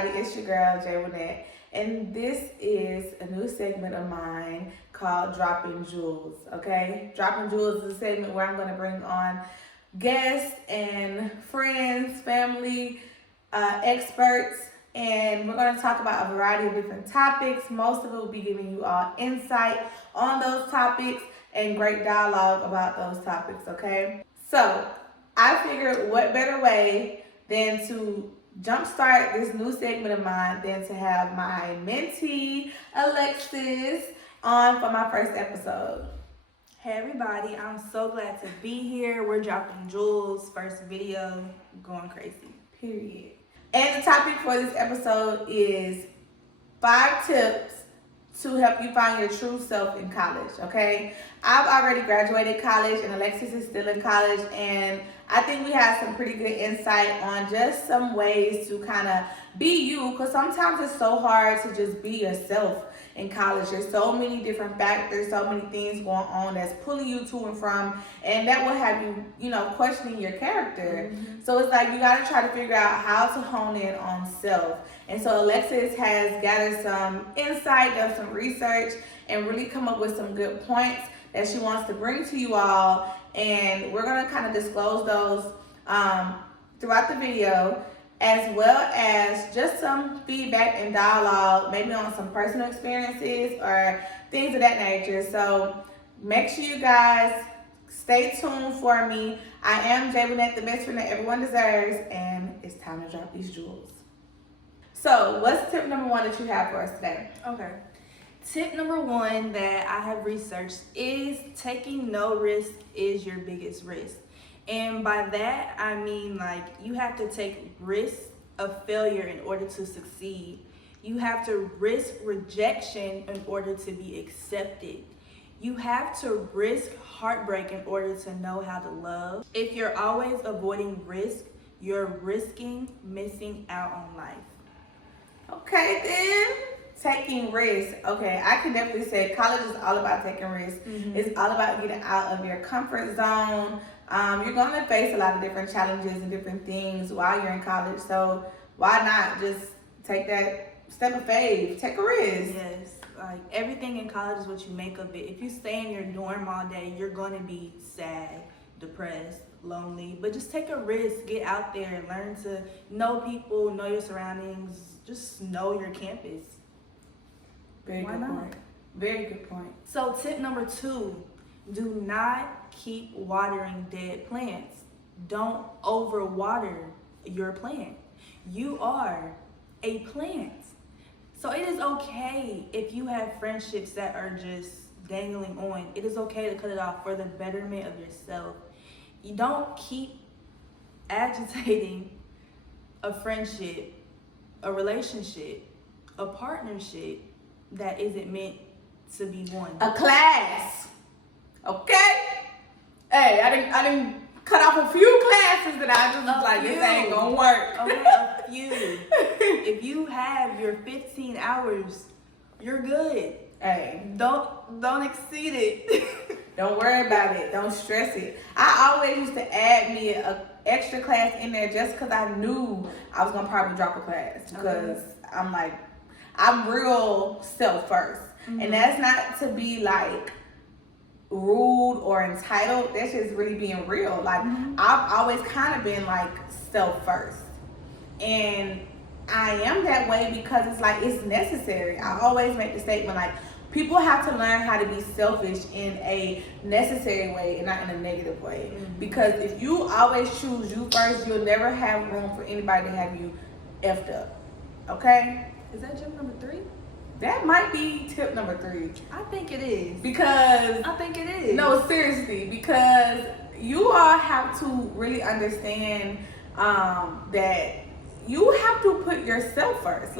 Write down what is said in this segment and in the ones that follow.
everybody, it's your girl J.Wennette, and this is a new segment of mine called Dropping Jewels, okay? Dropping Jewels is a segment where I'm going to bring on guests and friends, family, experts, and we're going to talk about a variety of different topics. Most of it will be giving you all insight on those topics and great dialogue about those topics, okay? So, I figured what better way than to jumpstart this new segment of mine than to have my mentee, Alexis, on for my first episode. Hey everybody, I'm so glad to be here. We're dropping jewels, first video, going crazy. Period. And the topic for this episode is 5 tips to help you find your true self in college, okay? I've already graduated college and Alexis is still in college, and I think we have some pretty good insight on just some ways to kind of be you, because sometimes it's so hard to just be yourself in college. There's so many different factors, so many things going on that's pulling you to and from, and that will have you, questioning your character. Mm-hmm. So it's like you got to try to figure out how to hone in on self. And so Alexis has gathered some insight, done some research, and really come up with some good points that she wants to bring to you all. And we're going to kind of disclose those throughout the video, as well as just some feedback and dialogue, maybe on some personal experiences or things of that nature. So make sure you guys stay tuned for me. I am J.Wennette, the best friend that everyone deserves, and it's time to drop these jewels. So what's tip number 1 that you have for us today? Okay. Tip number 1 that I have researched is taking no risk is your biggest risk. And by that, I mean you have to take risks of failure in order to succeed. You have to risk rejection in order to be accepted. You have to risk heartbreak in order to know how to love. If you're always avoiding risk, you're risking missing out on life. Okay, then. Taking risks. Okay, I can definitely say college is all about taking risks. Mm-hmm. It's all about getting out of your comfort zone. You're going to face a lot of different challenges and different things while you're in college. So why not just take that step of faith, take a risk? Yes, everything in college is what you make of it. If you stay in your dorm all day, you're going to be sad, depressed, lonely. But just take a risk, get out there, learn to know people, know your surroundings, just know your campus. Very good point. Very good point. So tip number 2, do not keep watering dead plants. Don't overwater your plant. You are a plant. So it is okay if you have friendships that are just dangling on. It is okay to cut it off for the betterment of yourself. You don't keep agitating a friendship, a relationship, a partnership that isn't meant to be one. A class. Okay? Hey, I didn't cut off a few classes that I just was like, this ain't gonna work. Okay, a few. If you have your 15 hours, you're good. Hey. Don't exceed it. Don't worry about it. Don't stress it. I always used to add me an extra class in there just because I knew I was gonna probably drop a class, because I'm real self first. Mm-hmm. And that's not to be rude or entitled. That's just really being real. Mm-hmm. I've always kind of been self first. And I am that way because it's necessary. I always make the statement people have to learn how to be selfish in a necessary way and not in a negative way. Mm-hmm. Because if you always choose you first, you'll never have room for anybody to have you effed up. Okay? Is that tip number 3? That might be tip number 3. I think it is. I think it is. No, seriously, because you all have to really understand that you have to put yourself first.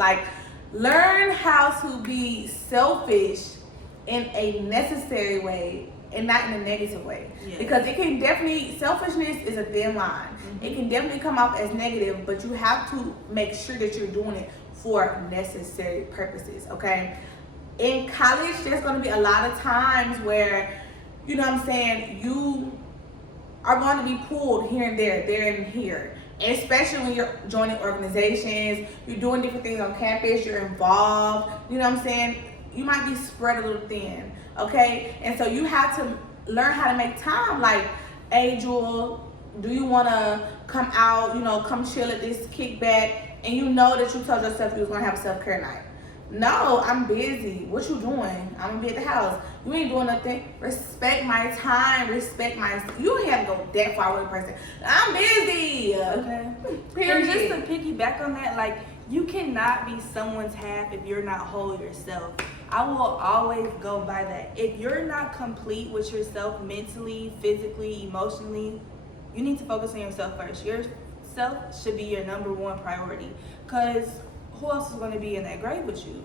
Learn how to be selfish in a necessary way and not in a negative way. Yes. Because it can definitely, selfishness is a thin line. Mm-hmm. It can definitely come off as negative, but you have to make sure that you're doing it for necessary purposes, okay? In college, there's going to be a lot of times where, you are going to be pulled here and there and here. especially when you're joining organizations, you're doing different things on campus, you're involved, you know what I'm saying? You might be spread a little thin, okay? And so you have to learn how to make time. Like, hey, Jewel, do you want to come out, come chill at this kickback? And you know that you told yourself you was going to have a self-care night. No, I'm busy. What you doing? I'm going to be at the house. You ain't doing nothing. Respect my time. You ain't have to go that far with a person. I'm busy. Okay. Period. And just to piggyback on that, like, you cannot be someone's half if you're not whole yourself. I will always go by that. If you're not complete with yourself mentally, physically, emotionally, you need to focus on yourself first. Yourself should be your number one priority. Because who else is going to be in that grave with you?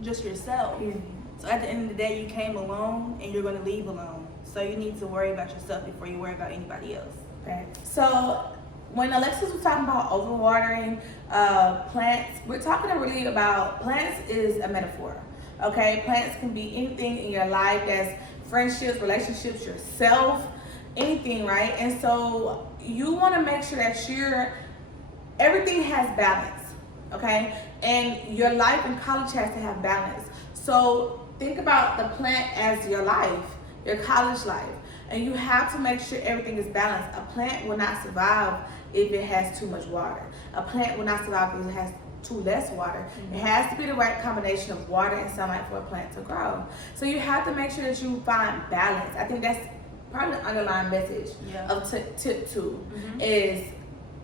Just yourself. Mm-hmm. So at the end of the day, you came alone and you're going to leave alone. So you need to worry about yourself before you worry about anybody else. Okay. So when Alexis was talking about overwatering plants, we're talking really about plants is a metaphor. Okay, plants can be anything in your life that's friendships, relationships, yourself, anything, right? And so you want to make sure that everything has balance, okay? And your life in college has to have balance. So think about the plant as your life, your college life. And you have to make sure everything is balanced. A plant will not survive if it has too much water. A plant will not survive if it has too less water. Mm-hmm. It has to be the right combination of water and sunlight for a plant to grow. So you have to make sure that you find balance. I think that's probably the underlying message of tip 2 is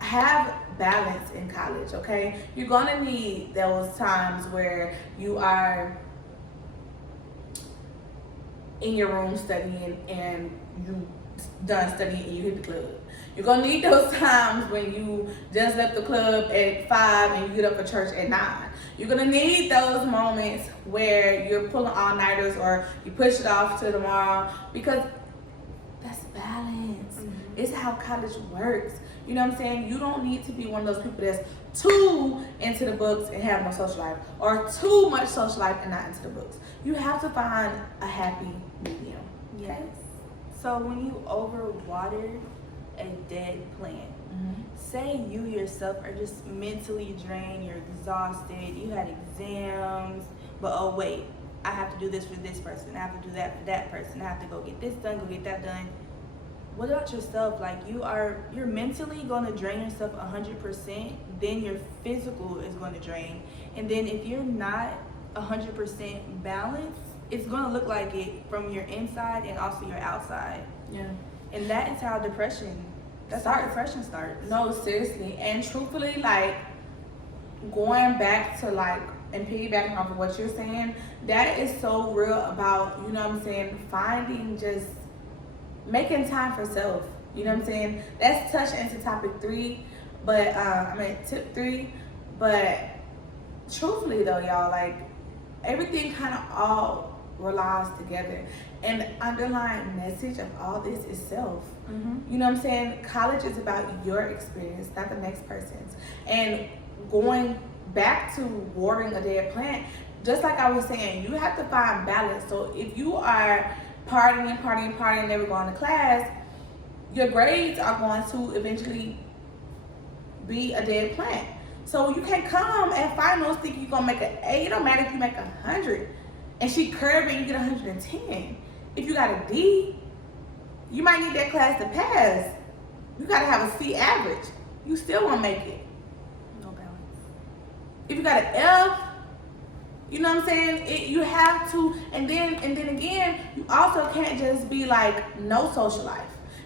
have balance in college, okay? You're gonna need those times where you are in your room studying and you done studying and you hit the club. You're gonna need those times when you just left the club at 5 and you get up for church at 9. You're gonna need those moments where you're pulling all-nighters or you push it off to tomorrow, because that's balance. It's how college works. You know what I'm saying? You don't need to be one of those people that's too into the books and have no social life, or too much social life and not into the books. You have to find a happy medium. Yes. So when you overwater a dead plant, say you yourself are just mentally drained, you're exhausted, you had exams, but oh wait, I have to do this for this person, I have to do that for that person, I have to go get this done, go get that done. What about yourself? Like, you're mentally going to drain yourself 100%, then your physical is going to drain. And then if you're not 100% balanced, it's going to look like it from your inside and also your outside. Yeah. And that is how depression starts. No, seriously. And truthfully, like, going back to, like, and piggybacking off of what you're saying, that is so real about, you know what I'm saying, finding just making time for self. You know what I'm saying? That's touched into topic 3, but tip 3. But truthfully though, y'all, like, everything kind of all relies together. And the underlying message of all this is self. You know what I'm saying? College is about your experience, not the next person's. And going back to watering a dead plant, just like I was saying, you have to find balance. So if you are partying, never going to class, your grades are going to eventually be a dead plant. So you can't come at finals thinking you're gonna make an A. It don't matter if you make 100 and she curved and you get 110. If you got a D, you might need that class to pass. You gotta have a C average. You still won't make it. No balance. If you got an F, you know what I'm saying? You have to, and then again, you also can't just be like no social life,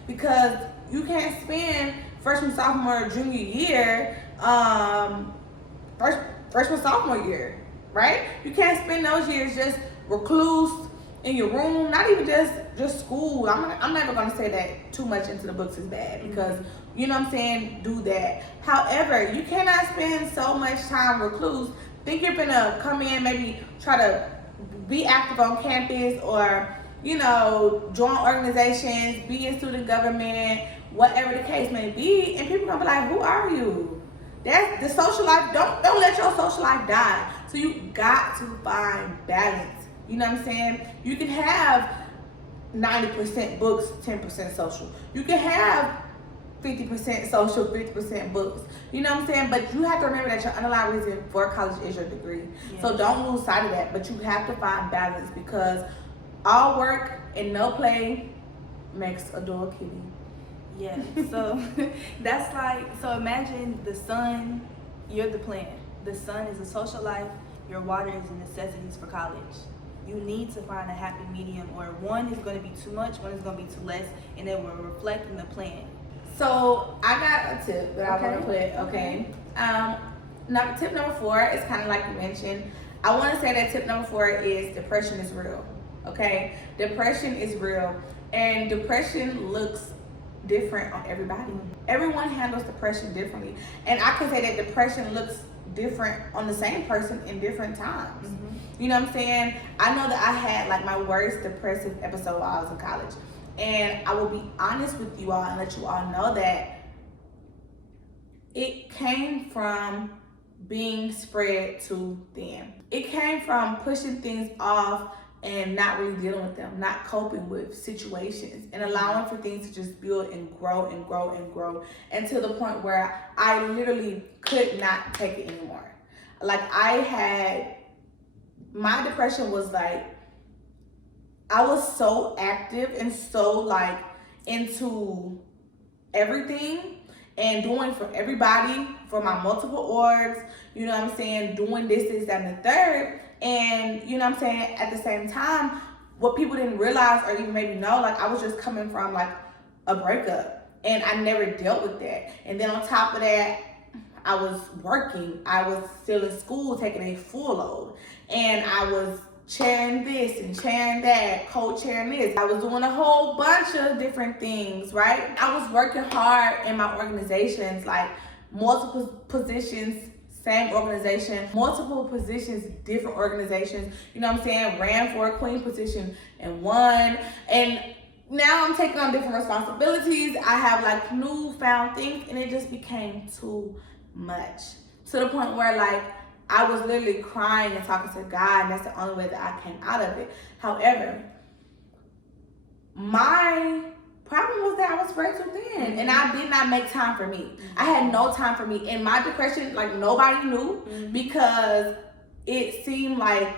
because you can't spend freshman, sophomore, junior year, freshman, sophomore year, right? You can't spend those years just recluse in your room, not even just school. I'm never gonna say that too much into the books is bad, because you know what I'm saying, do that. However, you cannot spend so much time recluse. Think you're gonna come in, maybe try to be active on campus, or join organizations, be in student government, whatever the case may be, and people gonna be like, who are you? That's the social life. Don't let your social life die. So you got to find balance. You know what I'm saying? You can have 90% books, 10% social. You can have 50% social, 50% books. You know what I'm saying? But you have to remember that your underlying reason for college is your degree. Yes. So don't lose sight of that. But you have to find balance, because all work and no play makes a dull kitty. Yeah, so that's like, so imagine the sun, you're the plant. The sun is a social life, your water is a necessities for college. You need to find a happy medium, or one is going to be too much, one is going to be too less, and it will reflect in the plant. So I got a tip that I want to put, Okay. Now, tip number 4 is kind of like you mentioned. I want to say that tip number 4 is depression is real, okay? Depression is real, and depression looks different on everybody. Everyone handles depression differently, and I can say that depression looks different on the same person in different times. You know what I'm saying? I know that I had like my worst depressive episode while I was in college, and I will be honest with you all and let you all know that it came from being spread too thin. It came from pushing things off and not really dealing with them, not coping with situations, and allowing for things to just build and grow and grow and grow, and to the point where I literally could not take it anymore. Like, my depression was like, I was so active and so like into everything and doing for everybody, for my multiple orgs, you know what I'm saying, doing this, that, and the third. And you know what I'm saying, at the same time, what people didn't realize or even maybe know, like, I was just coming from like a breakup, and I never dealt with that. And then on top of that, I was working, I was still in school taking a full load, and I was chairing this and chairing that, co-chairing this. I was doing a whole bunch of different things, right? I was working hard in my organizations, like multiple positions, same organization, multiple positions, different organizations, you know what I'm saying? Ran for a queen position and won. And now I'm taking on different responsibilities. I have like newfound things, and it just became too much, to the point where like I was literally crying and talking to God, and that's the only way that I came out of it. However, my problem was that I was spread too thin, and I did not make time for me. I had no time for me. And my depression, like, nobody knew, because it seemed like,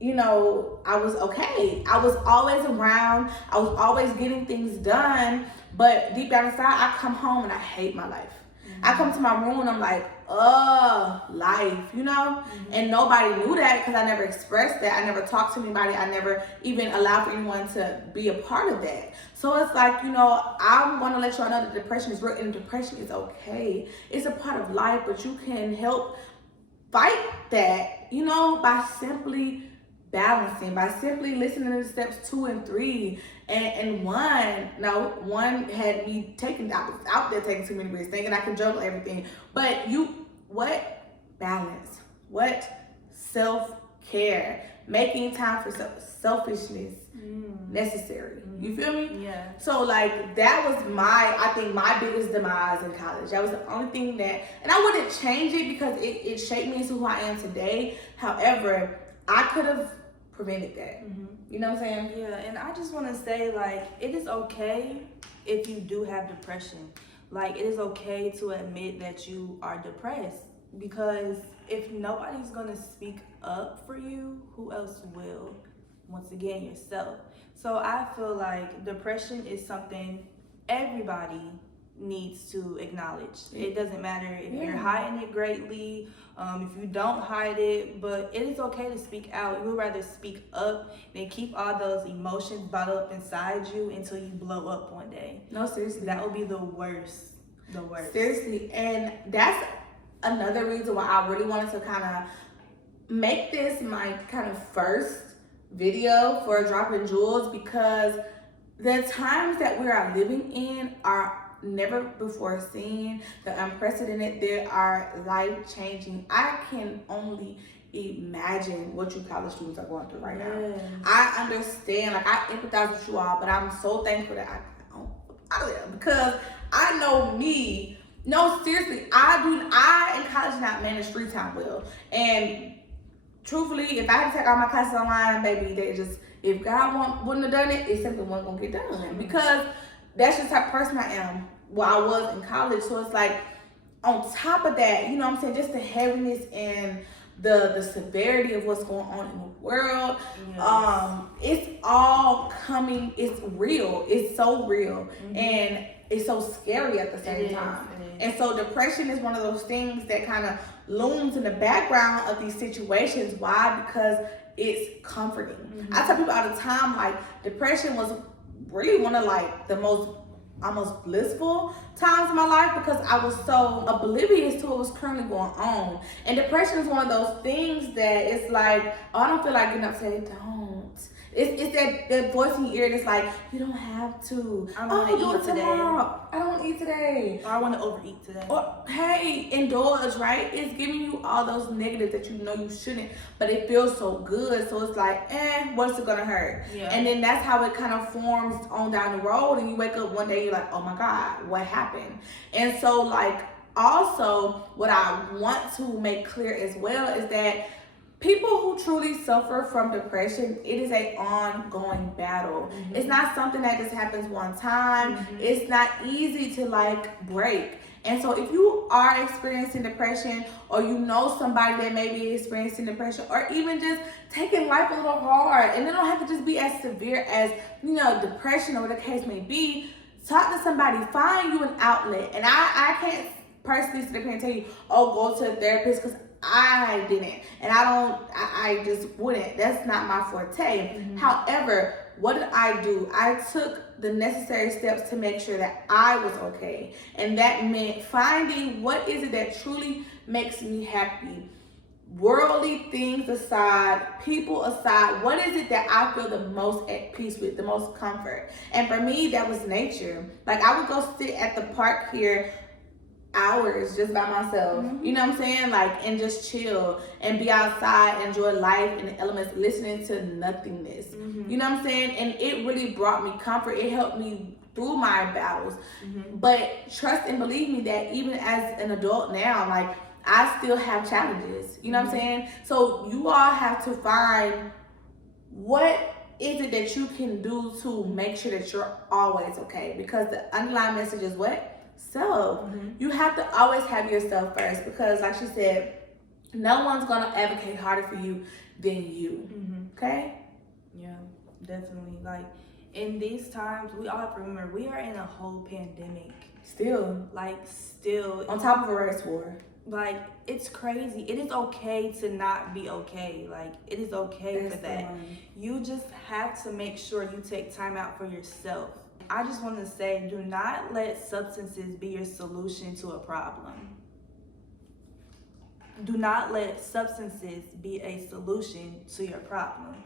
you know, I was okay. I was always around. I was always getting things done. But deep down inside, I come home and I hate my life. I come to my room and I'm like, life, you know? And nobody knew that, because I never expressed that. I never talked to anybody. I never even allowed for anyone to be a part of that. So it's like, you know, I'm going to let y'all know that depression is real, and depression is okay. It's a part of life, but you can help fight that, you know, by simply balancing, by simply listening to steps 2 and 3. And one had me out there taking too many risks, thinking I could juggle everything. But what balance, what self-care, making time for selfishness necessary. You feel me? Yeah. So like, that was I think my biggest demise in college. That was the only thing that, and I wouldn't change it because it shaped me into who I am today. However, I could have prevented that. You know what I'm saying? Yeah, and I just want to say, like, it is okay if you do have depression. Like, it is okay to admit that you are depressed, because if nobody's going to speak up for you, who else will? Once again, yourself. So I feel like depression is something everybody needs to acknowledge. It doesn't matter if you're hiding it greatly, if you don't hide it, but it is okay to speak out. You would rather speak up than keep all those emotions bottled up inside you until you blow up one day. No, seriously. That would be the worst. The worst. Seriously. And that's another reason why I really wanted to kind of make this my kind of first video for Dropping Jewels, because the times that we are living in are never before seen. The unprecedented, they are life-changing. I can only imagine what you college students are going through right now. I understand, like, I empathize with you all, but I'm so thankful that I live, because I know me. No, seriously, I in college did not manage free time well. And truthfully, if I had to take all my classes online, baby, if God wouldn't have done it, it simply wasn't gonna get done. Because that's just the type of person I am. Well, I was in college. So it's like, on top of that, you know what I'm saying, just the heaviness and the severity of what's going on in the world. Yes. It's all coming, it's real. It's so real. And it's so scary at the same time. And so depression is one of those things that kind of looms in the background of these situations. Why? Because it's comforting. I tell people all the time, like, depression was really one of like the most almost blissful times in my life because I was so oblivious to what was currently going on. And depression is one of those things that it's like, oh, I don't feel like getting up today. Don't. It's that voice in your ear that's like, you don't have to. I don't want to eat today. Tomorrow. I don't want to eat today. Or I want to overeat today. Or, hey, indulge, right? It's giving you all those negatives that you know you shouldn't, but it feels so good. So it's like, what's it gonna hurt? Yeah. And then that's how it kind of forms on down the road. And you wake up one day, you're like, oh my God, what happened? And so, like, also, what I want to make clear as well is that people who truly suffer from depression, it is an ongoing battle. It's not something that just happens one time. It's not easy to like break. And so if you are experiencing depression, or you know somebody that may be experiencing depression, or even just taking life a little hard, and it don't have to just be as severe as, you know, depression or whatever the case may be, talk to somebody, find you an outlet. And I can't personally sit up here and tell you, oh, go to a therapist, because I didn't, and I just wouldn't. That's not my forte. However, what did I do? I took the necessary steps to make sure that I was okay. And that meant finding what is it that truly makes me happy. Worldly things aside, people aside, what is it that I feel the most at peace with, the most comfort? And for me, that was nature. Like, I would go sit at the park here hours just by myself, you know what I'm saying, like, and just chill and be outside, enjoy life and the elements, listening to nothingness, you know what I'm saying. And it really brought me comfort. It helped me through my battles. But trust and believe me that even as an adult now, like, I still have challenges, you know what I'm saying. So you all have to find what is it that you can do to make sure that you're always okay, because the underlying message is what? So you have to always have yourself first, because like she said, no one's gonna advocate harder for you than you. Okay? Yeah, definitely. Like, in these times, we all have to remember we are in a whole pandemic. Still. On top of a race war. Like, it's crazy. It is okay to not be okay. Like, it is okay for that. You just have to make sure you take time out for yourself. I just want to say, do not let substances be your solution to a problem. Do not let substances be a solution to your problem.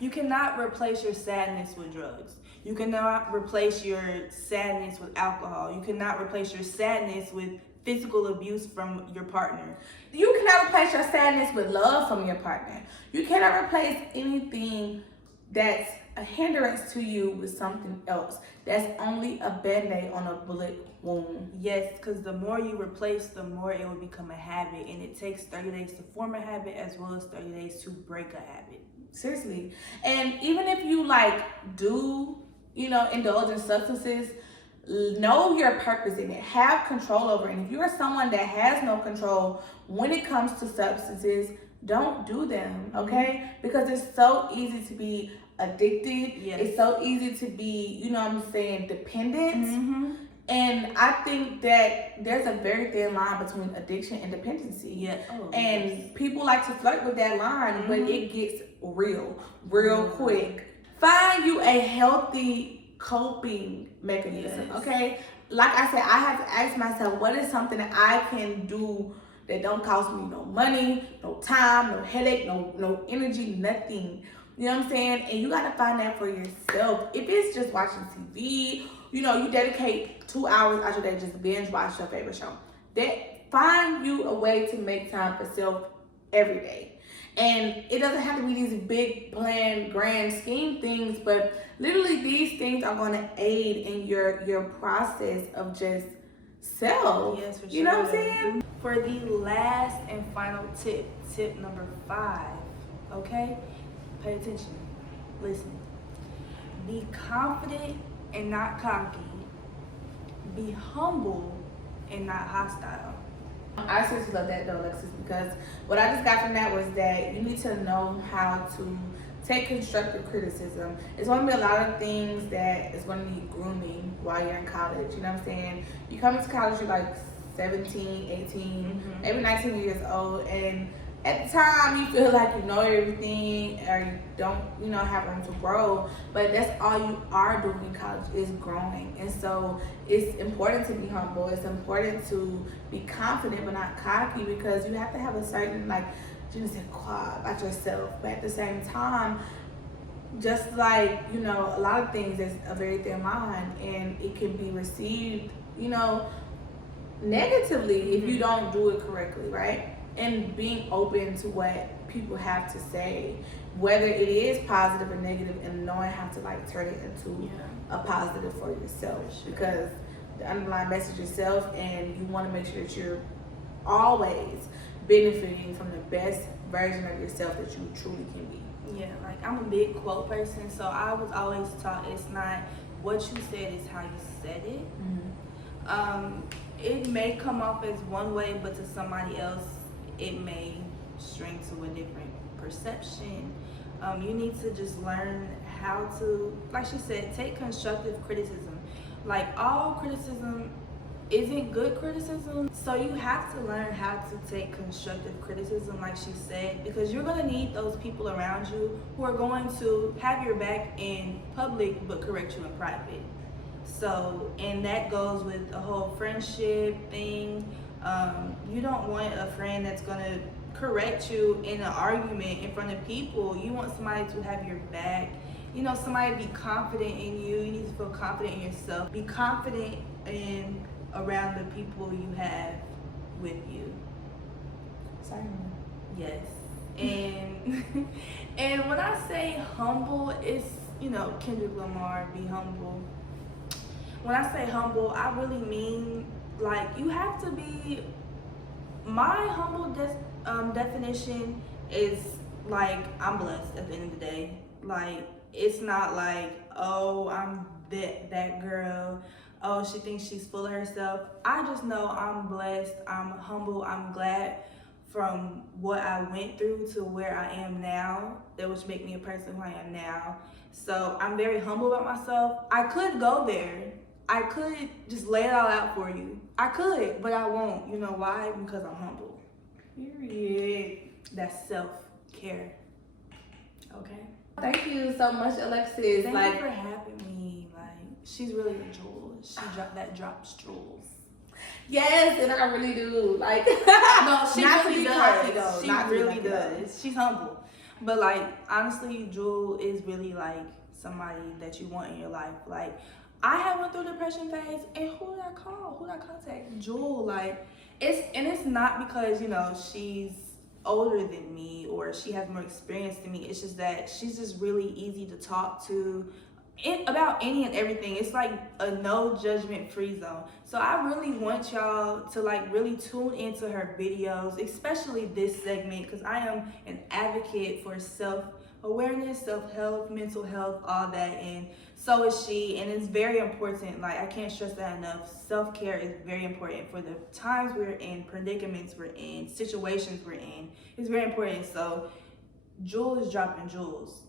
You cannot replace your sadness with drugs. You cannot replace your sadness with alcohol. You cannot replace your sadness with physical abuse from your partner. You cannot replace your sadness with love from your partner. You cannot replace anything that's a hindrance to you with something else. That's only a band-aid on a bullet wound. Yes, because the more you replace, the more it will become a habit. And it takes 30 days to form a habit, as well as 30 days to break a habit. Seriously. And even if you like do, you know, indulge in substances, know your purpose in it. Have control over it. And if you're someone that has no control when it comes to substances, don't do them, okay? Because it's so easy to be addicted. Yes. It's so easy to be, you know what I'm saying, dependent. And I think that there's a very thin line between addiction and dependency. Yeah. And people like to flirt with that line, but it gets real quick. Find you a healthy coping mechanism, okay? Like I said, I have to ask myself, what is something that I can do that don't cost me no money, no time, no headache, no energy, nothing. You know what I'm saying? And you gotta find that for yourself. If it's just watching TV, you know, you dedicate 2 hours out your day just binge watch your favorite show. Find you a way to make time for self every day. And it doesn't have to be these big planned grand scheme things, but literally these things are gonna aid in your process of just self. Yes, for sure. You know what I'm saying? For the last and final tip number 5, okay? Pay attention. Listen. Be confident and not cocky. be humble and not hostile. I seriously love that though, Alexis, because what I just got from that was that you need to know how to take constructive criticism. It's going to be a lot of things that is going to need grooming while you're in college. You know what I'm saying? You come into college, you're like 17, 18, maybe 19 years old, and at the time you feel like you know everything or you don't, have room to grow, but that's all you are doing in college is growing. And so it's important to be humble. It's important to be confident but not cocky, because you have to have a certain je ne sais quoi about yourself. But at the same time, just like, a lot of things, there's a very thin line, and it can be received, negatively if you don't do it correctly, right? And being open to what people have to say, whether it is positive or negative, and knowing how to turn it into a positive for yourself, because the underlying message yourself, and you want to make sure that you're always benefiting from the best version of yourself that you truly can be. Yeah, I'm a big quote person, so I was always taught it's not what you said, it's how you said it. It may come off as one way, but to somebody else it may string to a different perception. You need to just learn how to, like she said, take constructive criticism. All criticism isn't good criticism, so you have to learn how to take constructive criticism, like she said, because you're going to need those people around you who are going to have your back in public but correct you in private. So, and that goes with the whole friendship thing. You don't want a friend that's going to correct you in an argument in front of people. You want somebody to have your back. Somebody to be confident in you. You need to feel confident in yourself. Be confident in around the people you have with you. Sorry. Yes. And and when I say humble, it's Kendrick Lamar, be humble. When I say humble, I really mean you have to be. My humble definition is I'm blessed at the end of the day. It's not oh, I'm that girl. Oh, she thinks she's full of herself. I just know I'm blessed. I'm humble. I'm glad from what I went through to where I am now, that which make me a person who I am now. So I'm very humble about myself. I could go there. I could just lay it all out for you. I could, but I won't. You know why? Because I'm humble. Period. That's self-care. Okay? Thank you so much, Alexis. Thank you for having me. She's really a jewel. She drops jewels. Yes, and I really do. No, she not really to be does. cocky, though. She Not to be really cocky, does. She's humble. But honestly, Jewel is really somebody that you want in your life. I had went through a depression phase, and who did I call? Who did I contact? Jewel. It's not because she's older than me or she has more experience than me. It's just that she's just really easy to talk to about any and everything. It's a no judgment free zone. So I really want y'all to really tune into her videos, especially this segment, because I am an advocate for self-awareness, self-health, mental health, all that, and so is she. And it's very important. I can't stress that enough. Self-care is very important for the times we're in, predicaments we're in, situations we're in. It's very important. So Jewel is dropping jewels,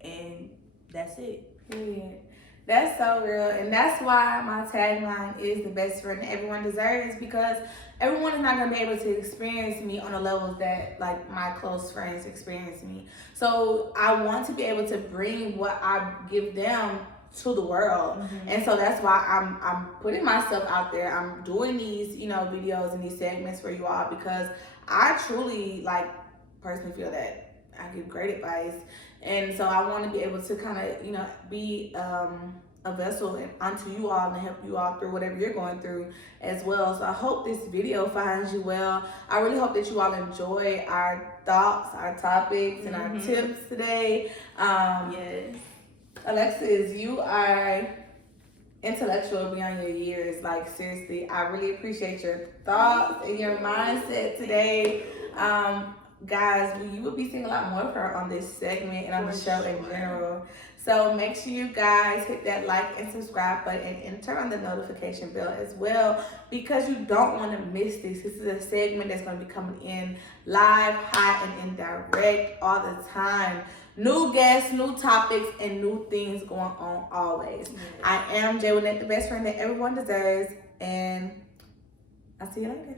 and that's it. Period. That's so real, and that's why my tagline is the best friend everyone deserves, because everyone is not going to be able to experience me on the levels that my close friends experience me. So I want to be able to bring what I give them to the world. And so that's why I'm putting myself out there. I'm doing these videos and these segments for you all, because I truly personally feel that I give great advice. And so I want to be able to kind of, be a vessel unto you all and help you all through whatever you're going through as well. So I hope this video finds you well. I really hope that you all enjoy our thoughts, our topics, and our tips today. Yes. Alexis, you are intellectual beyond your years. Seriously, I really appreciate your thoughts and your mindset today. Guys, you will be seeing a lot more of her on this segment and on the show in general. So make sure you guys hit that like and subscribe button and turn on the notification bell as well, because you don't want to miss this. This is a segment that's going to be coming in live, hot, and indirect all the time. New guests, new topics, and new things going on always. Yes. I am J.Wennette, the best friend that everyone deserves, and I'll see you later.